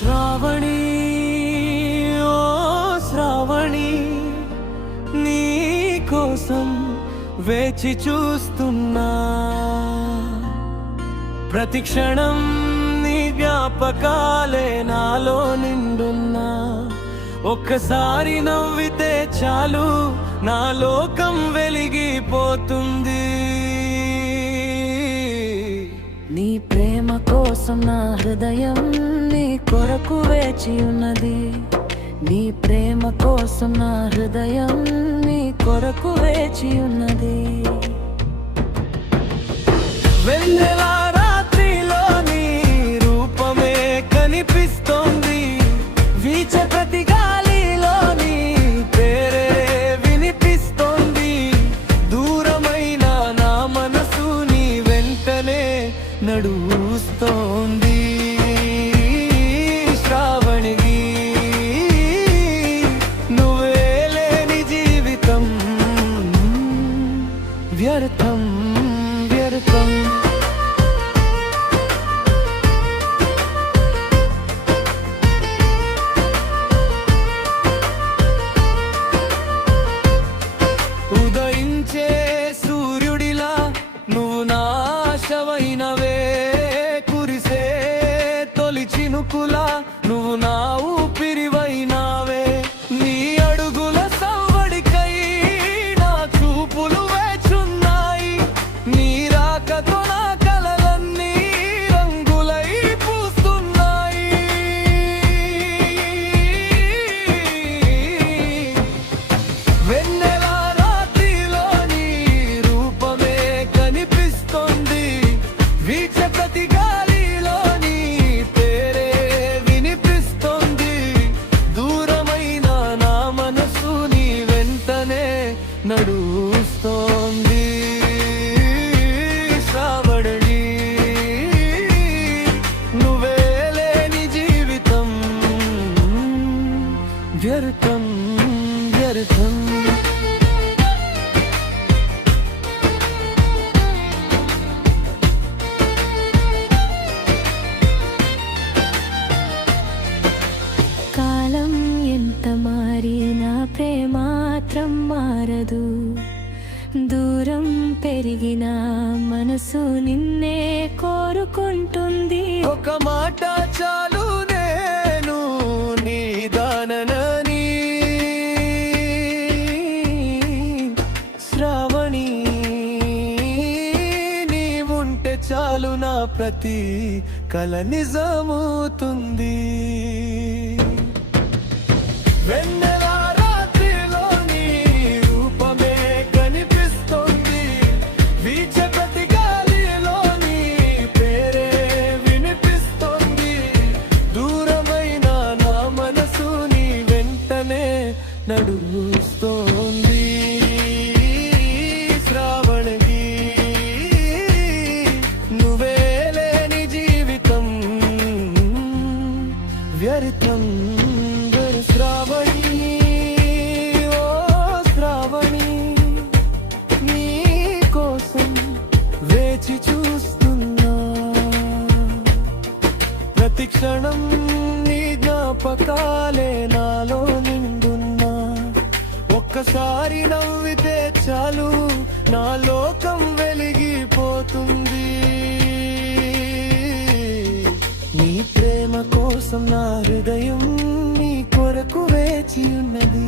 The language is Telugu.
శ్రావణి ఓ శ్రావణి నీ కోసం వేచి చూస్తున్నా ప్రతి క్షణం నీ జ్ఞాపకాలే నాలో నిండున్నా ఒక్కసారి నవ్వితే చాలు నా లోకం వెలిగిపోతుంది నీ ప్రేమ కోసం నా హృదయం నీ కొరకు వేచి ఉన్నది నీ ప్రేమ కోసం నా హృదయం నీ కొరకు వేచి ఉన్నది వెన్నెల రాత్రిలో నీ రూపమే కనిపిస్తోంది వీచే ప్రతి గాలిలో నీ పేరే వినిపిస్తోంది దూరమైన నా మనసు నీ వెంటనే నడుస్తోంది శ్రావణి నువ్వే లేని జీవితం వ్యర్థం వ్యర్థం ఉదయించే సూర్యుడిలా నువ్వు నా ఆశవైనవే కురిసే తొలి చినుకులా నువ్వు నా ఊపిరివైనావే నీ అడుగుల సవ్వడికై నా చూపులు వేచున్నాయి నీ రాకతో నా కలలన్నీ రంగులై పూస్తున్నాయి వెన్నెల రాత్రిలో నీ రూపమే కనిపిస్తోంది వీచే ప్రతి గాలిలో నీ పేరే వినిపిస్తోంది దూరమైన నా మనసు నీ వెంటనే నడుస్తోంది శ్రావణి నువ్వే లేని జీవితం వ్యర్థం వ్యర్థం కాలం ఎంత మారినా ప్రేమ మాత్రం మారదు దూరం పెరిగిన మనసు నిన్నే కోరుకుంటుంది ఒక మాట చాలు నేను నీ దాననని శ్రావణి నీవుంటే చాలు నా ప్రతి కల నిజమవుతుంది వెన్నెల రాత్రిలో నీ రూపమే కనిపిస్తోంది వీచే ప్రతి గాలిలో నీ పేరే వినిపిస్తోంది దూరమైన నా మనసు నీ వెంటనే నడుస్తోంది శ్రావణి నువ్వే లేని జీవితం వ్యర్థం శ్రావణి ఓ శ్రావణి నీ కోసం వేచి చూస్తున్నా ప్రతి క్షణం నీ జ్ఞాపకాలే నాలో నిండున్నా ఒక్కసారి నవ్వితే చాలు నా లోకం వెలిగిపోతుంది నీ ప్రేమ కోసం నా హృదయం నీ కొరకు వేచి ఉన్నది